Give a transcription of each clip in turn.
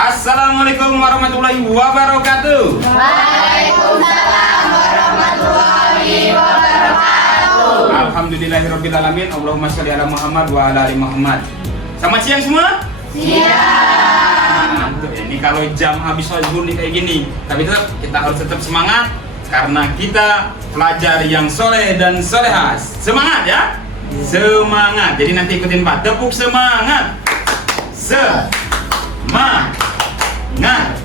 Assalamualaikum warahmatullahi wabarakatuh. Waalaikumsalam warahmatullahi wabarakatuh. Alhamdulillahirabbil alamin. Allahumma shalli ala Muhammad wa ala ali Muhammad. Selamat siang semua. Siang. Ini kalau jam habis zuhur nih kayak gini, tapi kita harus tetap semangat karena kita pelajar yang soleh dan solehah. Semangat ya. Semangat. Jadi nanti ikutin Pak. Tepuk semangat. Semangat.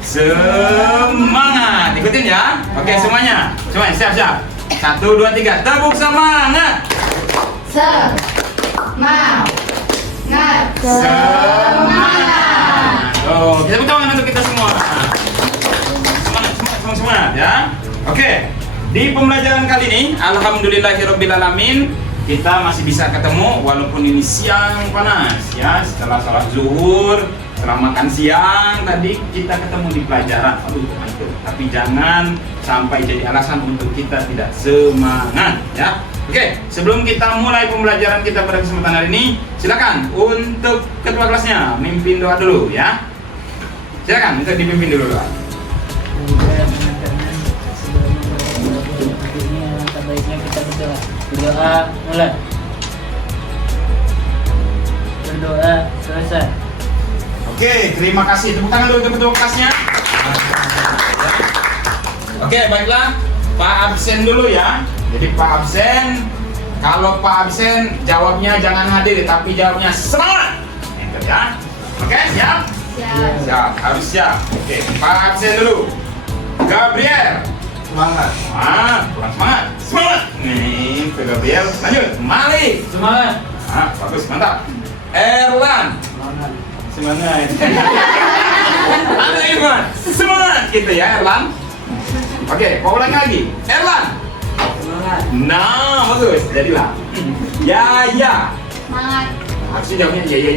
Semangat. Ikutin ya. Oke, semuanya. Semuanya siap-siap. 1, 2, 3. Tepuk semangat. Semangat. Semangat. Oh, kita tepuk tangan untuk kita semua. Semangat ya. Oke. Di pembelajaran kali ini, alhamdulillahirabbil alamin, kita masih bisa ketemu walaupun ini siang panas ya. Setelah sholat zuhur, setelah makan siang tadi kita ketemu di pelajaran. Aduh, mantap. Tapi jangan sampai jadi alasan untuk kita tidak semangat ya. Oke, sebelum kita mulai pembelajaran kita pada kesempatan hari ini, silakan untuk ketua kelasnya mimpin doa dulu ya. Silakan untuk dipimpin dulu doa. Baiknya kita berdoa. Berdoa mulai. Berdoa selesai. Oke, terima kasih. Tepuk tangan dulu untuk ketua kelasnya. Oke, baiklah. Pak absen dulu ya. Jadi Pak absen, kalau Pak absen jawabnya jangan hadir, tapi jawabnya semangat. Enter ya. Oke, siap? Siap, harus siap. Oke, Pak absen dulu. Gabriel. Semangat. Kurang semangat. Semangat. Nih, ke Gabriel. Lanjut. Malik. Semangat. Bagus, mantap. Erlan. Semangat. Semangat. Ada Iman. Semangat gitu ya, Erlan. Oke, mau ulangi lagi. Erlan. Semangat. Nah, bagus. Jadilah. Ya. Semangat. Harusnya jawabnya ya.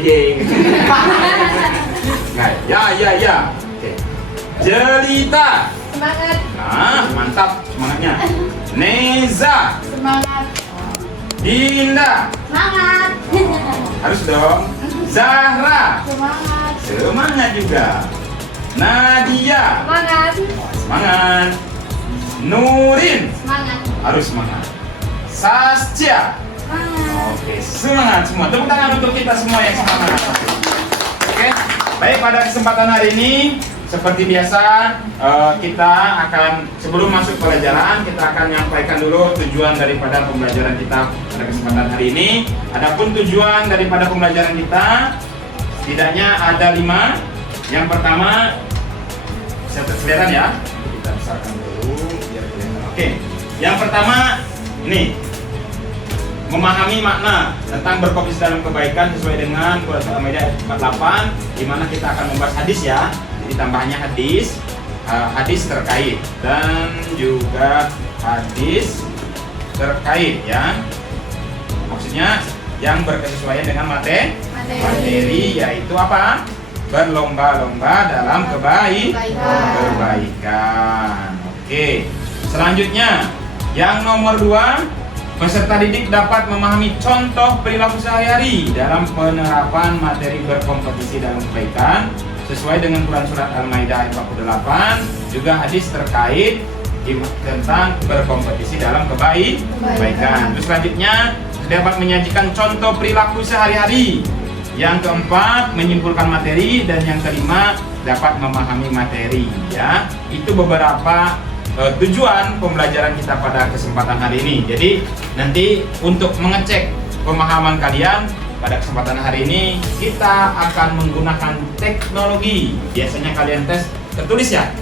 Nah, ya. Oke. Jelita. Semangat. Nah, mantap semangatnya. Neza. Semangat. Dinda. Semangat. Harus dong. Zahra. Semangat. Semangat juga. Nadia. Semangat. Semangat. Nurin. Semangat. Harus semangat. Saskia. Semangat. Oke, semangat semua. Tepuk tangan untuk kita semua yang semangat. Oke, baik, pada kesempatan hari ini seperti biasa kita akan, sebelum masuk pelajaran, kita akan menyampaikan dulu tujuan daripada pembelajaran kita pada kesempatan hari ini. Adapun tujuan daripada pembelajaran kita setidaknya ada 5. Yang pertama, bisa kelihatan ya, kita besarkan dulu biar kelihatan. Oke, yang pertama ini memahami makna tentang berkompetisi dalam kebaikan sesuai dengan Quran Surah Al-Maidah 48, di mana kita akan membahas hadis ya. Jadi tambahannya hadis terkait dan juga hadis terkait ya. Maksudnya yang berkesesuaian dengan materi yaitu apa? Berlomba-lomba dalam kebaikan. Oke. Selanjutnya yang nomor 2, peserta didik dapat memahami contoh perilaku sehari-hari dalam penerapan materi berkompetisi dalam kebaikan sesuai dengan Quran Surat Al-Maidah 48, juga hadis terkait tentang berkompetisi dalam kebaikan. Terus selanjutnya dapat menyajikan contoh perilaku sehari-hari. Yang keempat, menyimpulkan materi, dan yang kelima, dapat memahami materi ya. Itu beberapa tujuan pembelajaran kita pada kesempatan hari ini. Jadi nanti untuk mengecek pemahaman kalian pada kesempatan hari ini, kita akan menggunakan teknologi. Biasanya kalian tes tertulis ya.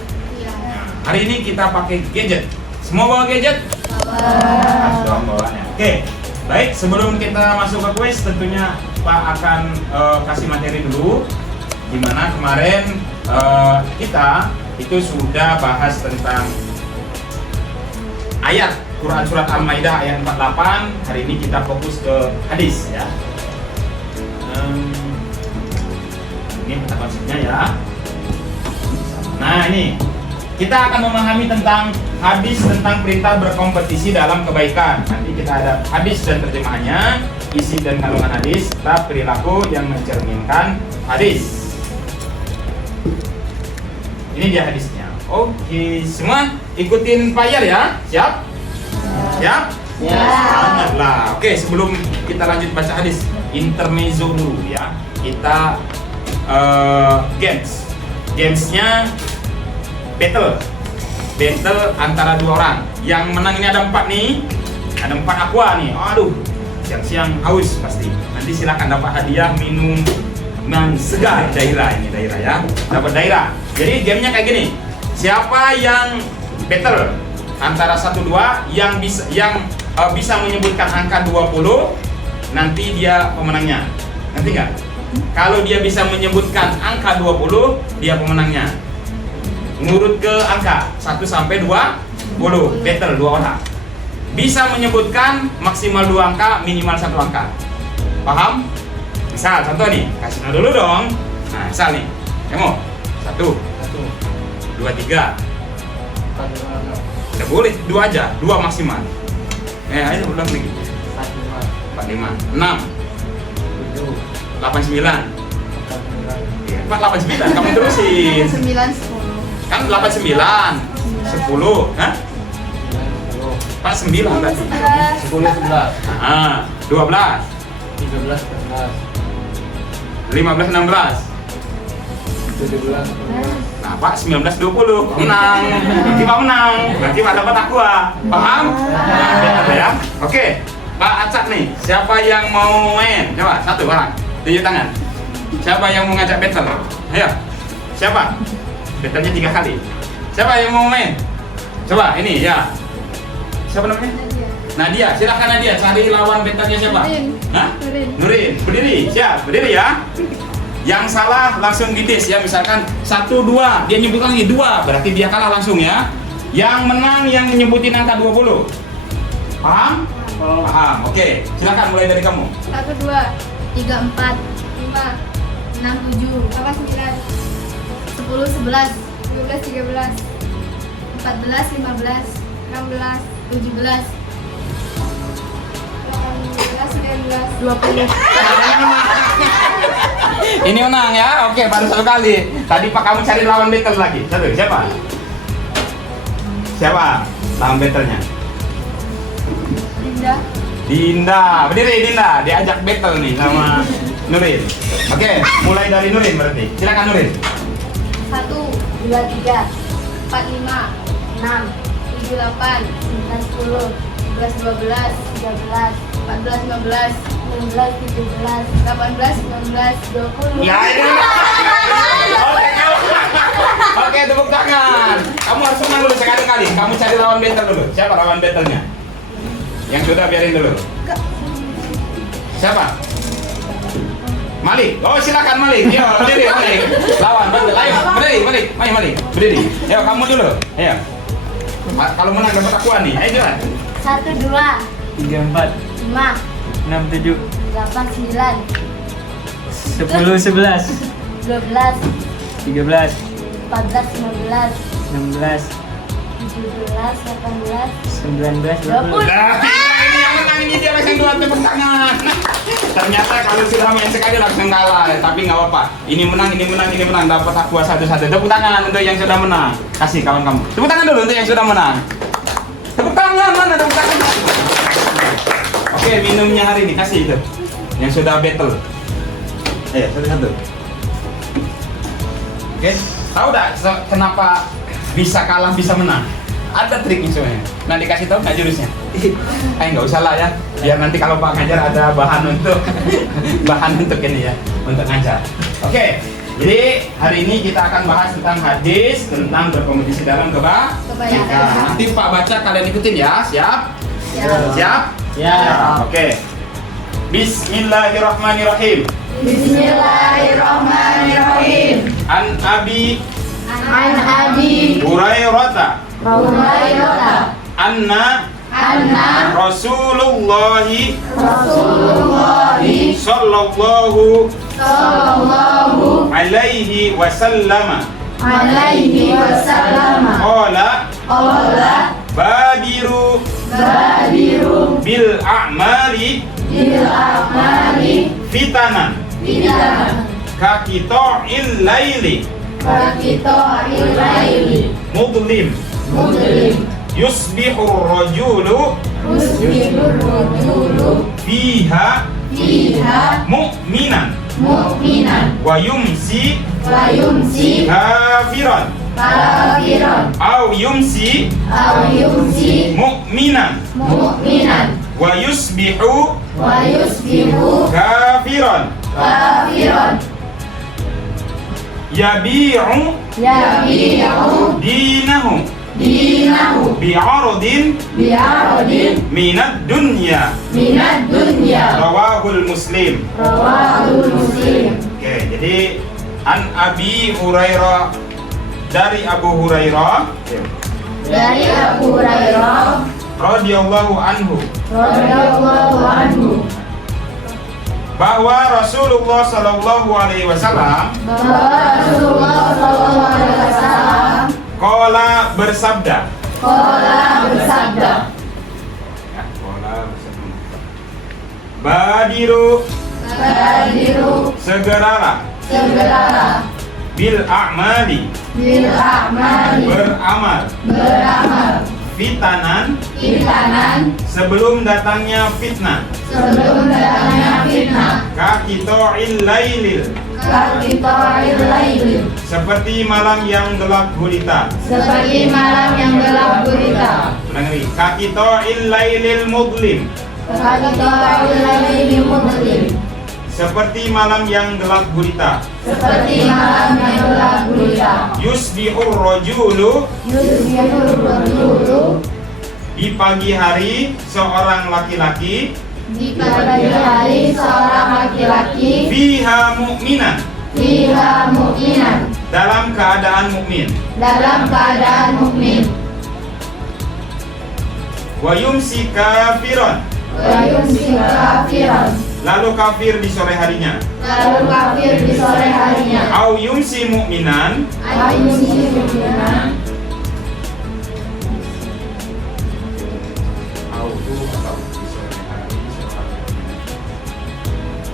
Hari ini kita pakai gadget. Semua bawa gadget? Harus dong bawanya. Oke, baik, sebelum kita masuk ke kuis, tentunya Pak akan kasih materi dulu. Dimana kemarin kita itu sudah bahas tentang ayat Quran Surat Al-Maidah ayat 48. Hari ini kita fokus ke hadis ya. Ini peta konsepnya ya. Nah, ini kita akan memahami tentang hadis tentang perintah berkompetisi dalam kebaikan. Nanti kita ada hadis dan terjemahannya, isi dan kandungan hadis, serta perilaku yang mencerminkan hadis. Ini dia hadisnya. Oke, semua ikutin Pak Yar ya. Siap? Siap? Ya. Sangatlah. Oke, sebelum kita lanjut baca hadis, intermezzo dulu ya. Kita games. Gamesnya battle antara dua orang. Yang menang ini ada 4 nih. Ada 4 aqua nih. Aduh, siang-siang haus pasti. Nanti silakan dapat hadiah minum yang segar, daerah ya. Dapat daerah. Jadi gamenya kayak gini. Siapa yang battle antara 1-2 yang bisa menyebutkan angka 20, nanti dia pemenangnya. Nanti nggak? Kalau dia bisa menyebutkan angka 20, dia pemenangnya. Ngurut ke angka 1 sampai 20, battle 2 orang. Bisa menyebutkan maksimal 2 angka, minimal 1 angka. Paham? Misal contoh nih, kasih tahu dulu dong. Nah, misal nih, kamu 1, 2, 3. Tidak boleh 2 aja, 2 maksimal. Ayo ulang lagi. 4, 5, 6, 8, 9. 4, 8, 9. Kamu terusin. 9, 10. Kan 8, 9, 10. Hah? 4, 9 berarti. 10, 11, 12, 13, 14, 15, 16. 17, Nah, Pak 19, 20. Menang. Kita menang. Berarti Pak dapat aqua. Paham? Benar ya? Oke. Pak Acak nih, siapa yang mau main? Coba, 1 orang. Tunjuk tangan. Siapa yang mau ngajak battle? Ayo. Siapa? Battle-nya 3 kali. Siapa yang mau main? Coba, ini ya. Siapa namanya? Nadia. Silakan Nadia, cari lawan battle-nya siapa? Nurin. Hah? Nurin. Nurin. Berdiri. Siap, berdiri ya. Yang salah langsung ditis ya, misalkan 1, 2, dia nyebutkan lagi 2, berarti dia kalah langsung ya. Yang menang yang nyebutin angka 20. Paham? Paham. Oke, silakan mulai dari kamu. 1, 2, 3, 4, 5, 6, 7, 8, 9, 10, 11, 12, 13, 14, 15, 16, 17, 18, 19, 20. Ini menang ya. Oke, baru 1 kali. Tadi Pak kamu cari lawan battle lagi. 1, siapa? Siapa lawan battle-nya? Dinda. Berdiri Dinda, diajak battle nih sama Nurin. Oke, mulai dari Nurin berarti. Silakan Nurin. 1, 2, 3, 4, 5, 6, 7, 8, 9, 10, 11, 12, 13, 14, 15, 16, 17, 18, 19, 20. Ya ini. Oke, tepuk tangan. Kamu harus menang dulu sekali-kali. Kamu cari lawan battle dulu. Siapa lawan battle-nya? Yang sudah biarin dulu. Siapa? Malik. Oh, silakan Malik. Yo, berdiri Malik. Lawan battle. Ayo, berdiri Malik. Berdiri. Ayo kamu dulu. Ayo. Kalau menang dapat akuan nih. Ayo jalan. 1, 2, 3, 4, 5, 6, 7, 8, 9, 10, 11, 12, 13, 14, 15, 16, 17, 18, 19, 20. Nah, ini yang menang ini dia langsung 2 tepuk tangan. Ternyata kalau sudah main sekali langsung kalah, tapi nggak apa-apa. Ini menang, dapat aqua 1-1. Tepuk tangan untuk yang sudah menang. Kasih kawan kamu. Tepuk tangan dulu untuk yang sudah menang. Tepuk tangan, mana tepuk tangan? Oke, minumnya hari ini kasih itu. Yang sudah battle. Ayo, 1-1. Oke, tahu tak kenapa bisa kalah bisa menang? Ada triknya sebenarnya. Nah, dikasih tahu nggak jurusnya? Nggak usah lah ya. Biar nanti kalau Pak ngajar ada bahan untuk ini ya, untuk ngajar. Oke, jadi hari ini kita akan bahas tentang hadis tentang berkompetisi dalam kebaikan. Nanti Pak baca, kalian ikutin ya. Siap? Siap? Ya. Oke. Bismillahirrahmanirrahim. Bismillahirrahmanirrahim. An Abi Abi Hurairah Hurairah anna Rasulullahi sallallahu alaihi wasallam qala badiru bil a'mali fitanan ka qita'il laili Kaqita'il laili mudlim. mudlim Yusbihur rajulu Yusbihur rajulu fiha fiha mu'minan mu'minan wa yumsi wa yumsi kafiran kafiran aw yumsi aw yumsi mu'minan mu'minan wa yusbihu wa yusbihu kafiran kafiran yabi'u yabi'u dinahu dinahu bi'aradin bi'aradin minad dunya. minad dunya Rawahul Muslim. rawahul muslim. Oke, jadi an Abi Hurairah, dari Abu Hurairah Dari Abu Hurairah radhiyallahu anhu radhiyallahu anhu bahwa Rasulullah sallallahu alaihi wasallam bahwa Rasulullah sallallahu alaihi wasallam qala bersabda. qala bersabda Ya, qala bersabda. Badiru, badiru segeralah, segeralah bil a'mali, bil a'mali beramal, beramal fitanan, fitanan sebelum datangnya fitnah, sebelum datangnya fitnah kaqita'il lailil, kaqita'il laili seperti malam yang gelap gulita. seperti malam yang gelap gulita Ulang lagi, kaqita'il lailil mudlim, kaqita'il laili mudlim seperti malam yang gelap gulita. seperti malam yang gelap gulita Yusbihur rajulu, yusbihur rajulu di pagi hari seorang laki-laki, di pagi hari seorang laki-laki fiha mu'minan, fiha mu'minan dalam keadaan mukmin, dalam keadaan mukmin wa yumsi kafiran, wa yumsi kafiran lalu kafir di sore harinya, lalu kafir di sore harinya au yumsi mu'minan, ayumsi mu'minan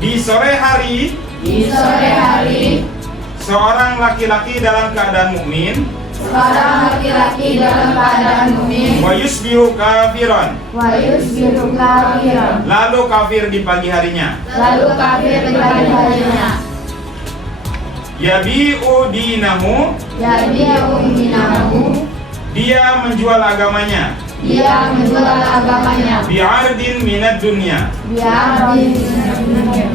di sore hari di sore hari seorang laki-laki dalam keadaan mukmin, seorang laki-laki dalam keadaan mukmin wa yusbihu kafiran, wa yusbihu kafiran lalu kafir di pagi harinya, lalu kafir di pagi harinya yabi'u dinahu, jadi uminahu dia menjual agamanya, dia menjual agamanya bi'ardin minad dunya, biar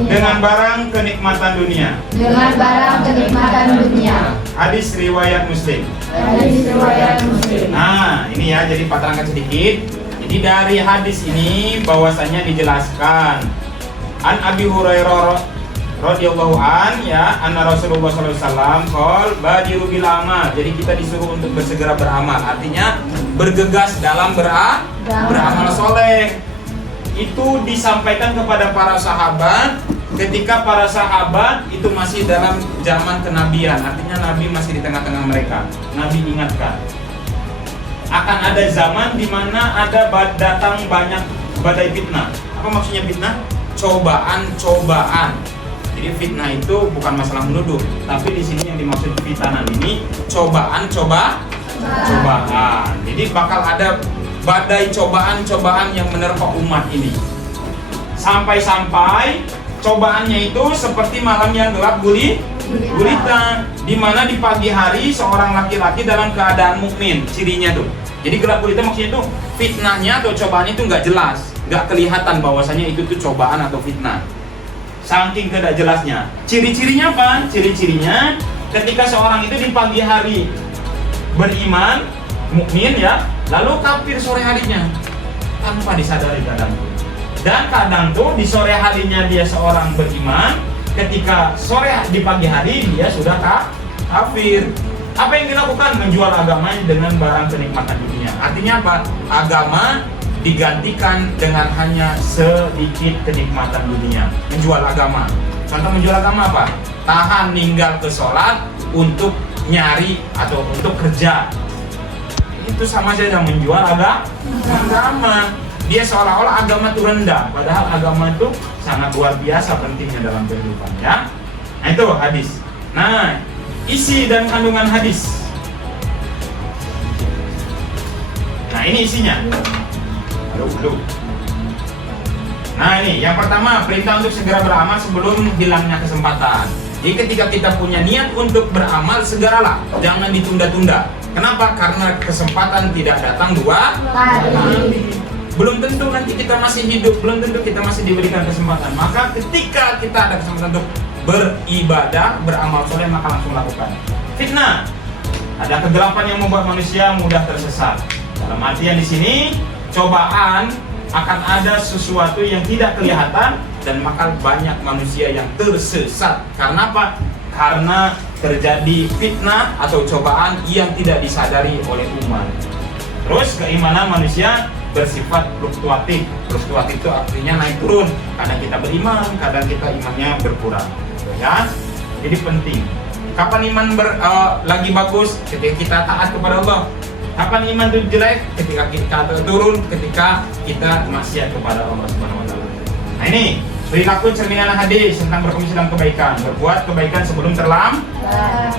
dengan barang kenikmatan dunia. dengan barang kenikmatan dunia. Hadis riwayat Muslim. Hadis riwayat Muslim. Nah, ini ya, jadi patahkan sedikit. Jadi dari hadis ini bahwasanya dijelaskan an Abi Hurairah radhiyallahu an, ya, anna Rasulullah sallallahu alaihi wasallam qol badiru bil amal. Jadi kita disuruh untuk bersegera beramal. Artinya bergegas dalam beramal soleh. Itu disampaikan kepada para sahabat ketika para sahabat itu masih dalam zaman kenabian. Artinya Nabi masih di tengah-tengah mereka. Nabi ingatkan akan ada zaman di mana datang banyak badai fitnah. Apa maksudnya fitnah? Cobaan-cobaan. Jadi fitnah itu bukan masalah menuduh, tapi di sini yang dimaksud fitanan ini cobaan. Jadi bakal ada badai cobaan-cobaan yang menerpa umat ini. Sampai-sampai cobaannya itu seperti malam yang gelap gulita, di mana di pagi hari seorang laki-laki dalam keadaan mukmin, cirinya tuh. Jadi gelap gulita maksudnya itu fitnahnya atau cobaannya itu nggak jelas, nggak kelihatan bahwasanya itu tuh cobaan atau fitnah. Saking tidak jelasnya. Ciri-cirinya apa? Ciri-cirinya ketika seorang itu di pagi hari beriman, mukmin ya, lalu kafir sore harinya tanpa disadari kadang. Dan kadang tuh di sore harinya dia seorang beriman, ketika di pagi hari dia sudah kafir. Apa yang dilakukan? Menjual agamanya dengan barang kenikmatan dunia. Artinya apa? Agama digantikan dengan hanya sedikit kenikmatan dunia. Menjual agama. Contoh menjual agama apa? Tahan ninggal ke sholat untuk nyari atau untuk kerja. Itu sama saja menjual agama. Dia seolah-olah agama itu rendah, padahal agama itu sangat luar biasa pentingnya dalam kehidupan, ya. Nah, itu hadis. Nah, isi dan kandungan hadis. Nah, ini isinya. Aduh. Nah, ini yang pertama, perintah untuk segera beramal sebelum hilangnya kesempatan. Jadi ketika kita punya niat untuk beramal, segeralah, jangan ditunda-tunda. Kenapa? Karena kesempatan tidak datang dua kali. Belum tentu nanti kita masih hidup, belum tentu kita masih diberikan kesempatan. Maka ketika kita ada kesempatan untuk beribadah, beramal soleh, maka langsung lakukan. Fitnah, ada kegelapan yang membuat manusia mudah tersesat. Dalam artian di sini, cobaan akan ada sesuatu yang tidak kelihatan dan maka banyak manusia yang tersesat. Karena apa? Karena terjadi fitnah atau cobaan yang tidak disadari oleh umat. Terus keimanan manusia bersifat fluktuatif. Fluktuatif itu artinya naik turun. Kadang kita beriman, kadang kita imannya berkurang. Ya, jadi penting. Kapan iman lagi bagus? Ketika kita taat kepada Allah. Kapan iman itu jelek? Ketika kita turun, ketika kita maksiat kepada Allah Subhanahu wa taala. Nah, ini perilaku cerminan hadis tentang berkomisi dalam kebaikan. Berbuat kebaikan sebelum terlambat.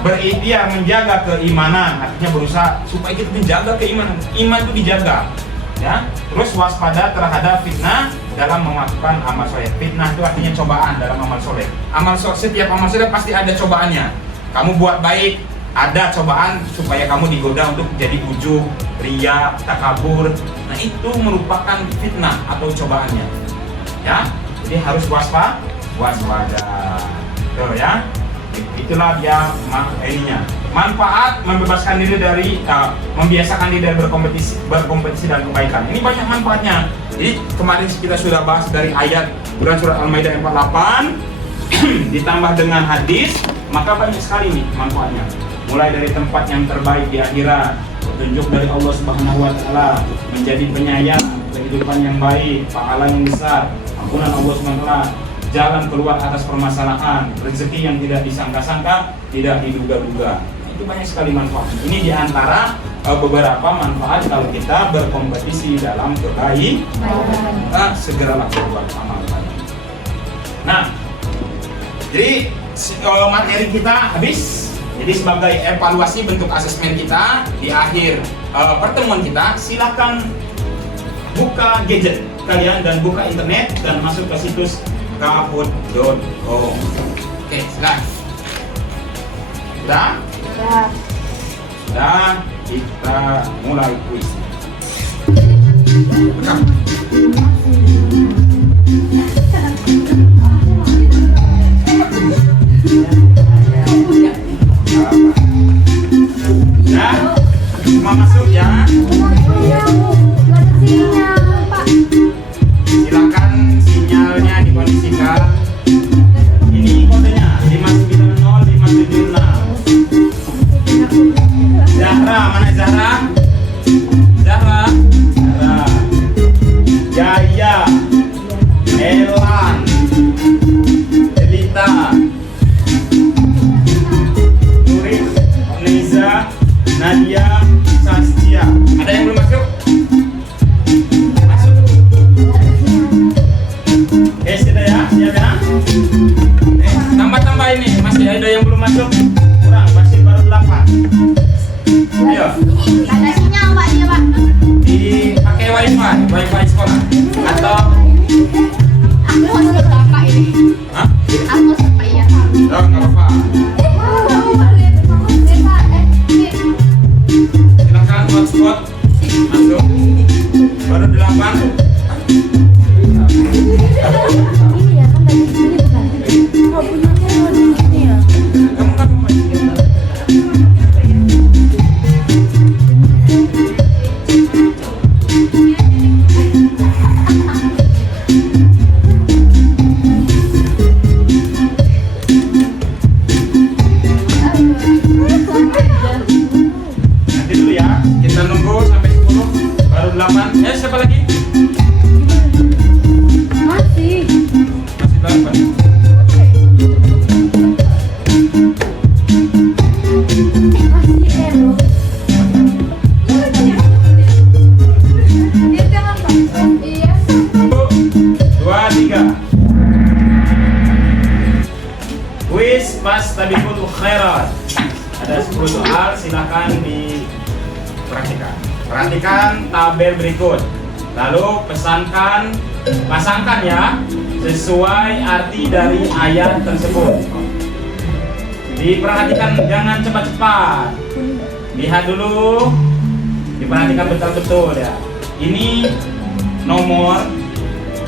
Berikhtiar menjaga keimanan, artinya berusaha supaya kita menjaga keimanan. Iman itu dijaga. Ya. Terus waspada terhadap fitnah dalam melakukan amal soleh. Fitnah itu artinya cobaan dalam amal soleh. Setiap amal soleh pasti ada cobaannya. Kamu buat baik, ada cobaan supaya kamu digoda untuk jadi ujub, riya, takabur. Nah, itu merupakan fitnah atau cobaannya. Ya, jadi harus waspada. Tuh ya. Itulah dia ininya. Manfaat membebaskan diri dari membiasakan diri dari berkompetisi dan kebaikan. Ini banyak manfaatnya. Jadi kemarin kita sudah bahas dari ayat surat Al-Maidah 48 ditambah dengan hadis, maka banyak sekali nih manfaatnya. Mulai dari tempat yang terbaik di akhirat, petunjuk dari Allah Subhanahu wa taala, menjadi penyayang, kehidupan yang baik, pahala yang besar, ampunan Allah Subhanahu wa taala, jalan keluar atas permasalahan, rezeki yang tidak disangka-sangka, tidak diduga-duga. Itu banyak sekali manfaat. Ini diantara beberapa manfaat kalau kita berkompetisi dalam kebaikan. Segeralah berbuat amal baik. Nah, jadi materi kita habis. Jadi sebagai evaluasi bentuk asesmen kita di akhir pertemuan kita, silakan buka gadget kalian dan buka internet dan masuk ke situs kahoot.com. Oke, silakan. Sudah? Sudah, kita mulai kuis. Ya, semua masuk ya. Silakan sinyalnya dikondisikan. Ini kodenya 590576. Zahra, mana Zahra? Zahra. Jaya, Elan, Delita, Nurin, Neza, Nadia, Sastia. Ada yang belum masuk? Masuk. Oke, sudah ya, siap ya. Tambah ini, masih ada yang belum masuk? Kurang, masih baru 8. Ayo. Ada sinyal Pak dia Pak. Dipakai wifi sekolah atau? Aku harus berapa ini? Hah? Aku harus berapa ya? Oh, nggak apa-apa. Silakan hotspot masuk. Baru 8. Kamu kan Fastabiqul khairat. Ada 10 soal, silahkan diperhatikan. Perhatikan tabel berikut. Lalu pasangkan ya sesuai arti dari ayat tersebut. Diperhatikan, jangan cepat-cepat. Lihat dulu, diperhatikan betul-betul ya. Ini nomor,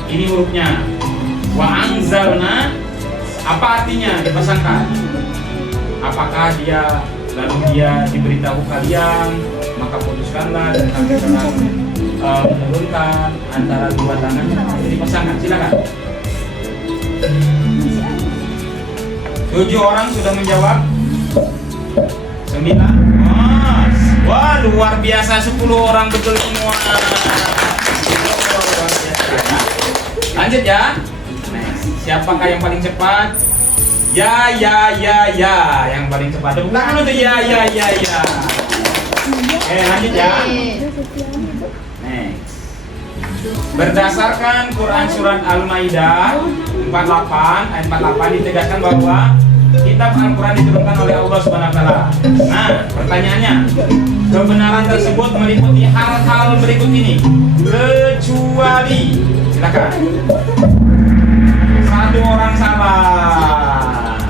ini hurufnya. Wa anzalna, apa artinya? Dipasangkan. Apakah dia diberitahu kalian, maka putuskanlah dan kami akan menurunkan antara dua tangan. Jadi pasangkan, silakan. 7 orang sudah menjawab. 9. Wah, luar biasa, 10 orang betul semua. Lanjut ya. Next. Siapakah yang paling cepat? Ya, yang paling cepat. Tepuk tangan untuk ya. Oke, lanjut ya. Next. Berdasarkan Quran Surat Al-Maidah 48 ayat 48 ditegaskan bahwa kitab Al-Quran diturunkan oleh Allah SWT. Nah, pertanyaannya, kebenaran tersebut meliputi hal-hal berikut ini, kecuali, silakan. 1 orang salah.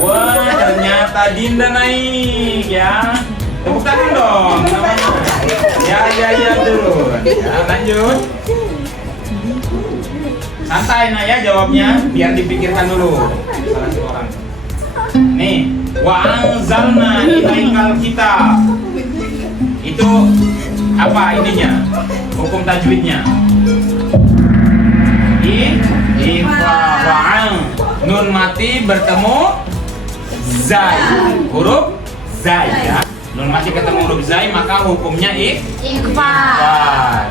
Wah, ternyata Dinda naik ya. Tepuk tangan dong namanya. Ya turun. Ya, lanjut. Santai nak ya jawabnya, biar dipikirkan dulu. Salah 1 orang. Nih, wa anzalna ilaikal kitab. Itu apa ininya? Hukum tajwidnya. Ifa wa'an. Nun mati bertemu zai. Huruf zai ya. Nun mati ketemu huruf zai, maka hukumnya ikhfa.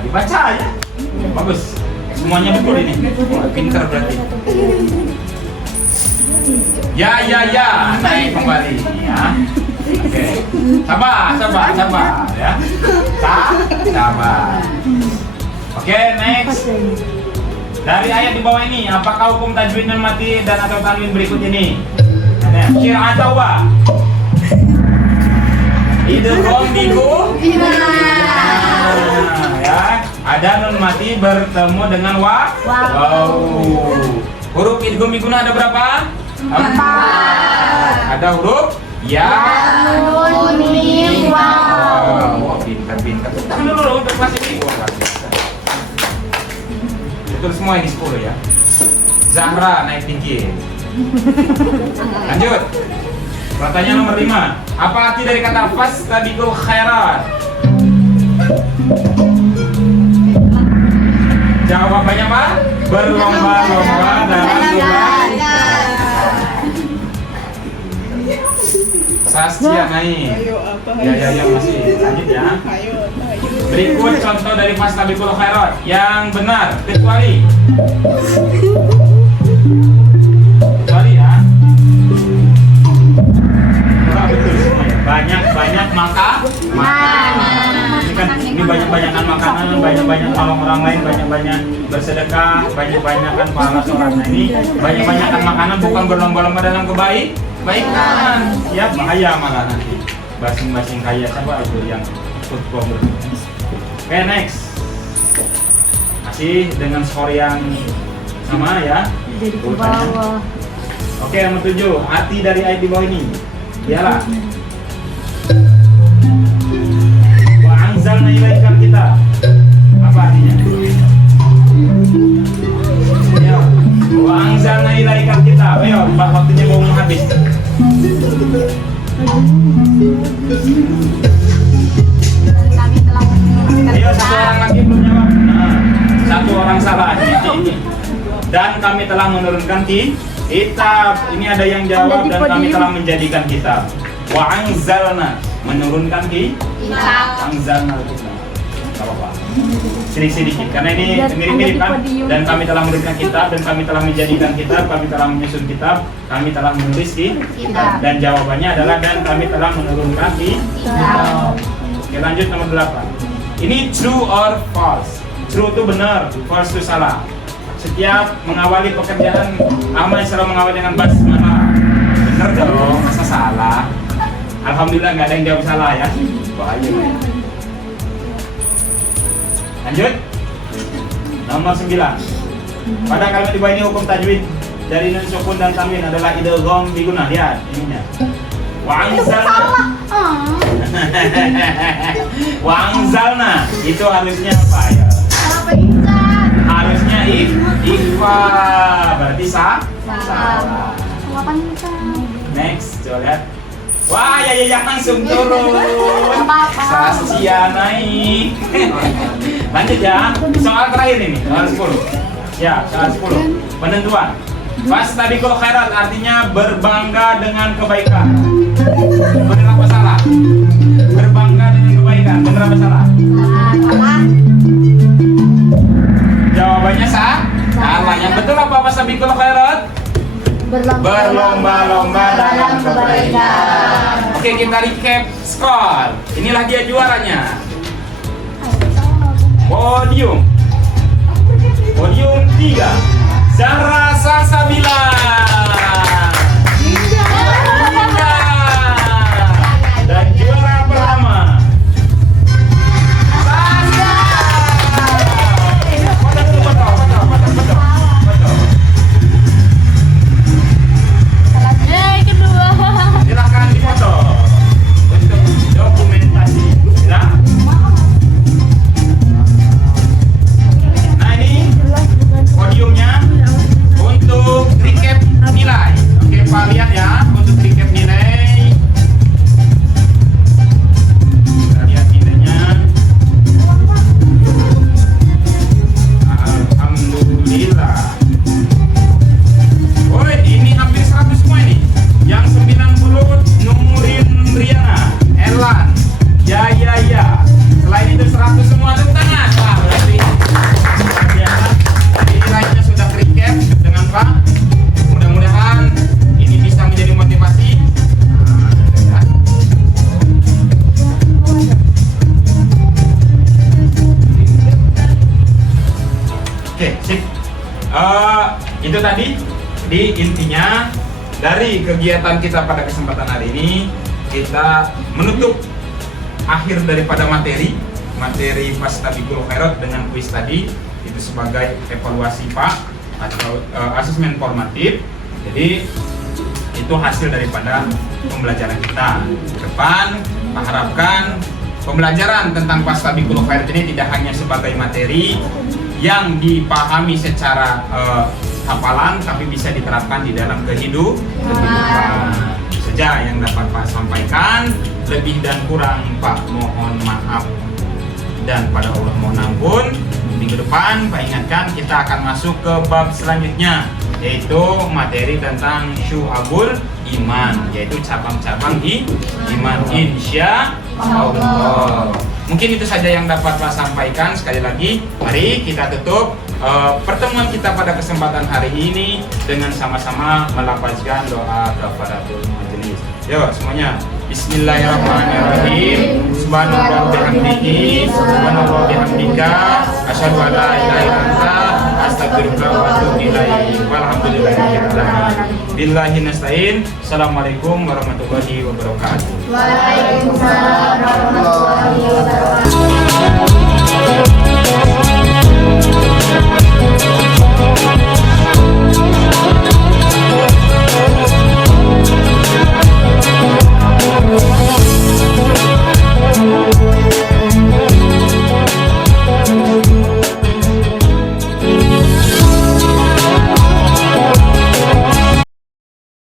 Dibaca ya. Bagus. Semuanya betul ini. Wah, pinter berarti. Ya. Naik kembali ya. Oke. Sabar ya. Sabar. Oke, next. Dari ayat di bawah ini, apakah hukum tajwid nun mati dan atau tanwin berikut ini? Ada kira atau wa? Idgham bigu. Ya, ada nun mati bertemu dengan wa. Wow. Huruf idgham biguna ada berapa? 4. Ada huruf ya, nun, mim, waw. Wow, pintar. Tunggu dulu untuk kelas ini. Betul semua ini 10 ya. Zahra naik tinggi. Lanjut. Pertanyaan nomor 5. Apa arti dari kata fastabiqul khairat? Jawabannya apa? Berlomba-lomba dalam kebaikan. Saskia naik. Ya masih. Lanjut ya. Berikut contoh dari fastabiqul khairat yang benar, kecuali ya. Betul semuanya. Banyak makan. Ini banyak-banyakan makanan, banyak-banyak tolong orang lain, banyak-banyak bersedekah, banyak-banyakan pahala sholat. Nah, ini banyak-banyakan makanan, bukan berlomba-lomba dalam kebaikan. Ya bahaya malah nanti. Basing-basing kaya siapa itu yang ikut problem. Oke, next. Masih dengan skor yang sama ya. Jadi ke bawah. Oke, nomor 7. Arti dari ayat di bawah ini. Iyalah. Wa anzalna ilaikal kitab. Apa artinya? Ya. Wa anzalna ilaikal kitab. Ayo, waktunya mau habis. Ayo, 1 orang lagi belum jawab. Nah, 1 orang salah. Dan kami telah menurunkan kitab. Ini ada yang jawab, dan kami telah menjadikan kitab. Wa anzalna, menurunkan kitab. Anzalna itu enggak apa-apa. Sedikit karena ini mirip-mirip kan. Dan kami telah menurunkan kitab, dan kami telah menjadikan kitab, kami telah menyusun kitab, kami telah menulis kitab. Dan jawabannya adalah dan kami telah menurunkan kitab. Oke, lanjut nomor 8. Ini true or false? True itu benar, false itu salah. setiap mengawali pekerjaan amal selalu mengawali dengan basmalah. Bener dong, masa salah? Alhamdulillah nggak ada yang jawab salah ya. Bahaya. Lanjut. Nomor 9. Pada kalimat di bawah ini hukum tajwid dari nun sukun dan tanwin adalah idgham bigunnah. Lihat ininya. Wa'anzalna itu harusnya apa ya? Apa insan? Harusnya ikhfa. Berarti salah. Apa insan? Next, coba lihat. Wah, ya langsung turun. Saskia naik. Lanjut ya. Soal terakhir ini, soal 10. Ya, soal 10. Penentuan. Fastabiqul khairat artinya berbangga dengan kebaikan. Benar apa salah? Berbangga dengan kebaikan. Benar apa salah? Salah. Jawabannya salah. Yang betul apa fastabiqul khairat? Berlomba-lomba dalam kebaikan. Oke, kita recap skor. Inilah dia juaranya. Podium 3 Zahra Salsabila. Dan juara pertama Saskia. Foto dulu, foto. Kedua. Silakan difoto untuk dokumentasi. Ya. Nah, ini podiumnya untuk recap nilai. Oke, Pak lihat ya untuk recap nilai. Kita lihat nilainya. Alhamdulillah. Woi, ini hampir 100 semua ini. Yang 90 Nurin Riana, Erlan, ya. Selain itu 100 semua tepuk tangan. Wah, berarti ya, jadi nilainya sudah recap dengan Pak. Mudah-mudahan ini bisa menjadi motivasi. Oke, sip. Itu tadi di intinya dari kegiatan kita pada kesempatan hari ini, kita menutup akhir daripada materi Fastabiqul khairat dengan kuis tadi. Itu sebagai evaluasi Pak atau asesmen formatif. Jadi itu hasil daripada pembelajaran kita. Ke depan Pak harapkan pembelajaran tentang Fastabiqul khairat ini tidak hanya sebagai materi yang dipahami secara hafalan, tapi bisa diterapkan di dalam kehidupan. Saja yang dapat Pak sampaikan. Lebih dan kurang Pak mohon maaf dan pada Allah mohon ampun. Minggu depan Pak ingatkan kita akan masuk ke bab selanjutnya, yaitu materi tentang syu'abul iman, yaitu cabang-cabang iman, insya Allah. Mungkin itu saja yang dapat Pak sampaikan. Sekali lagi, mari kita tutup pertemuan kita pada kesempatan hari ini dengan sama-sama melafazkan doa kafaratul majelis. Yo semuanya. Bismillahirrahmanirrahim. Subhanallah bihamdihi, subhanallah bihamdika, asyhadu an la ilaha illa anta, astaghfiruka wa atubu ilaik. Walhamdulillahirabbil alamin. Billahi nasta'in. Assalamualaikum warahmatullahi wabarakatuh. Waalaikumsalam warahmatullahi wabarakatuh.